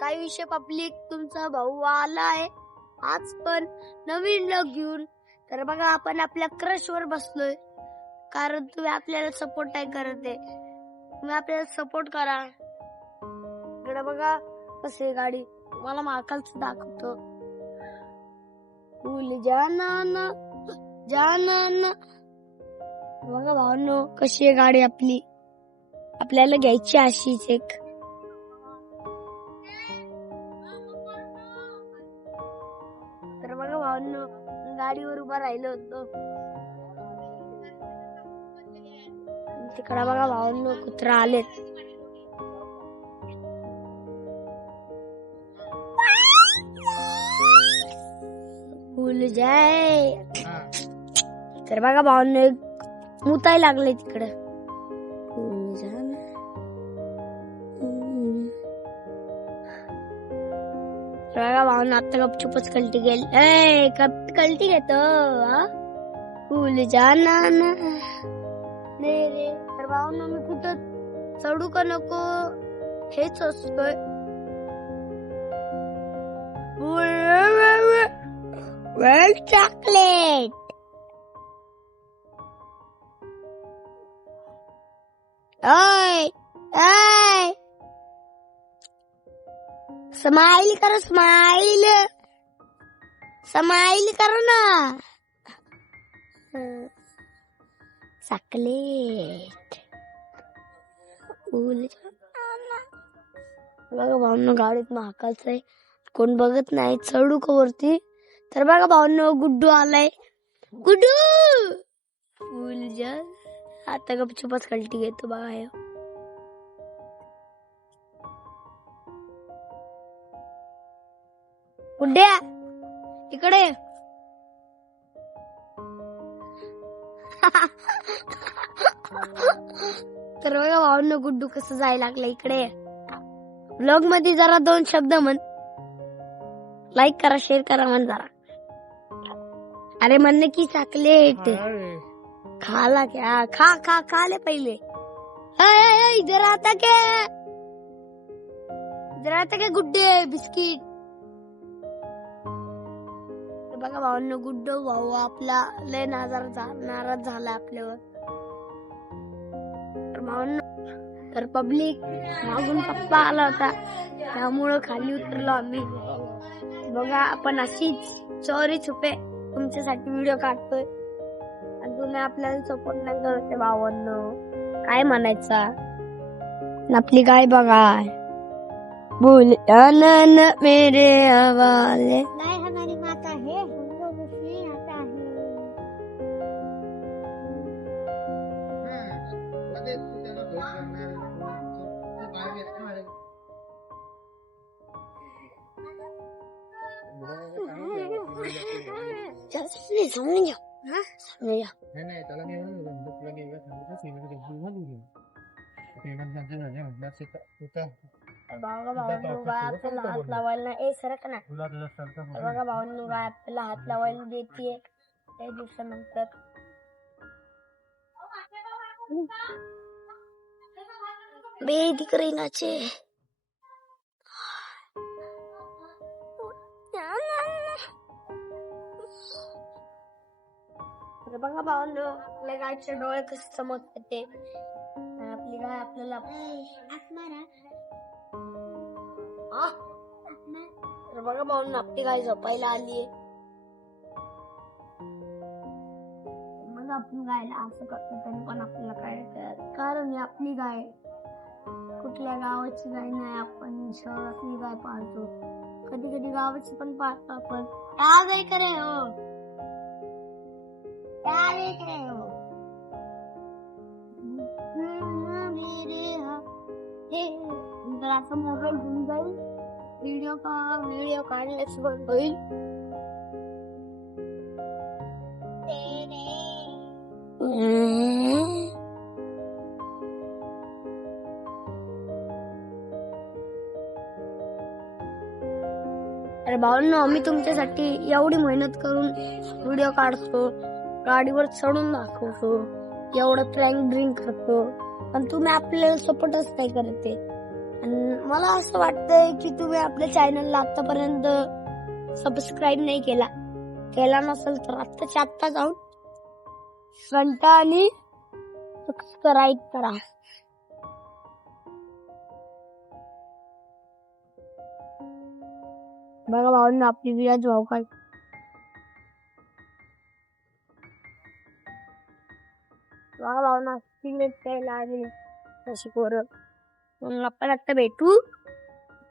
काय विषय पब्लिक, तुमचा भाऊ आलाय आज पण नवीन व्लॉग घेऊन. तर बघा आपण आपल्या क्रश वर बसलोय, कारण तुम्ही आपल्याला सपोर्ट नाही करत आहे. तुम्ही आपल्याला सपोर्ट करा. इकडे बघा कशी गाडी, मला महाकालच दाखवतो. भूल जाना ना जाना ना. बघा भावांनो कशी आहे गाडी आपली, आपल्याला घ्यायची अशीच एक. तर बघा भावांनो गाडीवर उभा राहिलो होतो. तिकडे बघा भावांनो कुत्रा आलेत. भूल जाए. तर बघा भावांनो मुताय लागले तिकडं. बघा भावांनो आता गपचुपच कल्टी गेली. कल्टी घेतो. भूल जाना ना रे. तर भावांनो मी कुठं चढू का नको हेच असतोय. चॉकलेट. स्माइल करो, स्माइल स्माइल करो ना. चॉकलेट. बघा भावांनो गाडीत महाकालच आहे, कोण बघत नाही. चढू का वरती. तर बघा भावांनो गुड्डू आलाय. गुड्डू भूल जा. आता गपचुपच कल्टी घेतो बघा. गुड्ड्या इकडे. तर बघा भावांनो गुड्डू कसं जायला लागला इकडे. व्लॉग मध्ये जरा 2 शब्द म्हण. लाईक करा, शेअर करा म्हण जरा. अरे म्हणणे की चॉकलेट खाला क्या. खा खा खा ले पहिले. इधर आता क्या गुड्डे बिस्किट. बघा भावांनो गुड्डू भाऊ आपला लय नाराज झाला आपल्यावर. तर पब्लिक मागून पप्पा आला होता, त्यामुळं खाली उतरलो आम्ही. बघा आपण अशीच चोरी छुपे तुमच्यासाठी व्हिडिओ काढतोय आणि तुम्ही आपल्याला सपोर्ट नाही करते भावांनो. काय म्हणायचा. आपली गाय बघा. भूल जाना मेरे हवाले. गाय हमारी माता है, हम लोग उसमें आता है. समझ जाओ. नाही त्याला हात लावायला सरक ना. बघा भावांनो गाय आपल्याला हात लावायला देते काही दिवसानंतर. बेटी करीनाचे. बघा भावांनो आपल्या गायचे डोळे कसे चमकतात ते. आपली गाय आपल्याला तर बघा भावांनो आपली गाय झोपायला आलीये. मग आपण गायला असं करतो तरी पण आपल्याला काय कळत, कारण आपली गाय कुठल्या गावाची गाय नाही. आपण शहरातली गाय पाळतो, कधी कधी गावाची पण पाळतो आपण. क्या देख रहे हो, क्या देख रहे हो. जर असं मोबाईल घेऊन जाईल व्हिडिओ काढण्याच बंद होईल. अरे भावांनो आम्ही तुमच्यासाठी एवढी मेहनत करून व्हिडिओ काढतो, गाडीवर चढून दाखवतो, एवढं प्रँक ड्रिंक करतो, पण तुम्ही आपल्याला सपोर्टच नाही करते. आणि मला असं वाटतंय की तुम्ही आपल्या चॅनलला आतापर्यंत सबस्क्राईब नाही केला नसेल तर आत्ताच्या आत्ता जाऊन घंटा आणि सबस्क्राईब करा. बघा भाऊंना आपली विराज भाऊ काय बघा भाऊना सिगरेट प्यायला आली तशी पोरं. मग आपण आता भेटू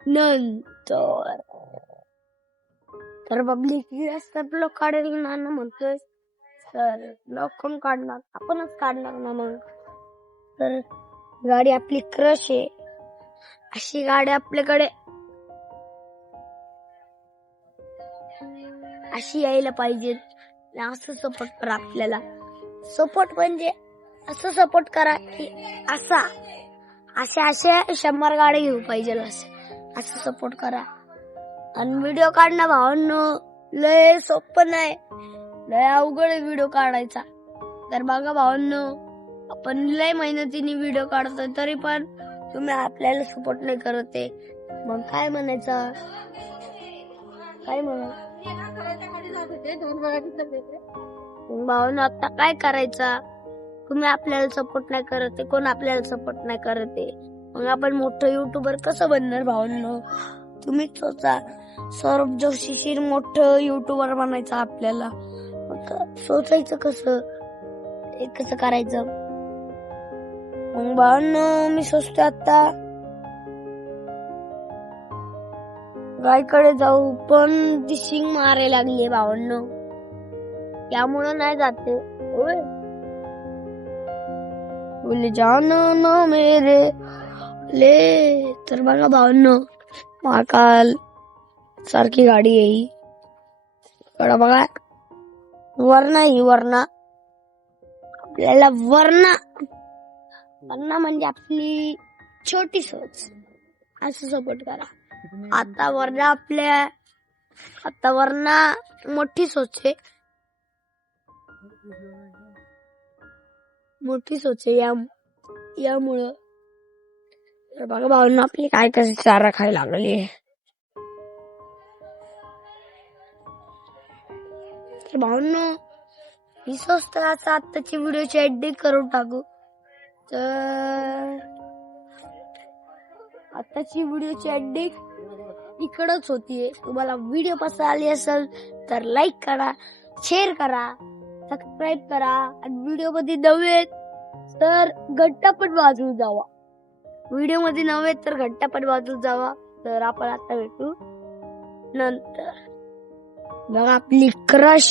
नंतर. तर पब्लिक ब्लॉग काढेल ना म्हणतोय तर ब्लॉग कोण काढणार? आपणच काढणार ना मग. तर गाडी आपली क्रश आहे, अशी गाडी आपल्याकडे अशी यायला पाहिजे. असं सपोर्ट करा आपल्याला. सपोर्ट म्हणजे असं सपोर्ट करा की अशा 100 गाड्या घेऊ पाहिजे असं सपोर्ट करा. आणि व्हिडिओ काढणं भावांनो लय सोपं नाही, लय अवघड व्हिडिओ काढायचा. तर बघा भावांनो, आपण लय मेहनतीने व्हिडिओ काढतोय तरी पण तुम्ही आपल्याला सपोर्ट नाही करत आहे. मग काय म्हणायचं? काय म्हणायचं भावांनो, आता काय करायचं? तुम्ही आपल्याला सपोर्ट नाही करत, कोण आपल्याला सपोर्ट नाही करत. मग आपण मोठं युट्यूबर कसं बनणार भावांनो? तुम्हीच सोचा. सौरभ जोशीशीर मोठं युट्यूबर बनायचं आपल्याला. सोचायचं कसं करायचं? मग भावांनो, मी सोचते आता गायकडे जाऊ, पण ती शिंग मारायला लागली भावांनो, त्यामुळं नाही जाते. बोले जानो ना मेरे ले. तर बघा भावांनो, महाकाल सारखी गाडी येई बघा. वरणा ही वरणा आपल्याला वरणा म्हणजे आपली छोटी सोच असं सपोर्ट करा. आता वरणा मोठी सोच आहे, यामुळं. बघा भावना आपली काय कशी चारा खायला लागली. भावनो ही स्वस्त आताची व्हिडिओची एडिट करून टाकू. तर आताची व्हिडिओची एडिट इकडच होतीये. तुम्हाला व्हिडिओ पसंत आली असेल तर लाईक करा, शेअर करा, सबस्क्राईब करा. आणि व्हिडिओ मध्ये नव्हे तर घंटा पण वाजवून जावा. तर आपण आता भेटू नंतर. बघा आपली क्रश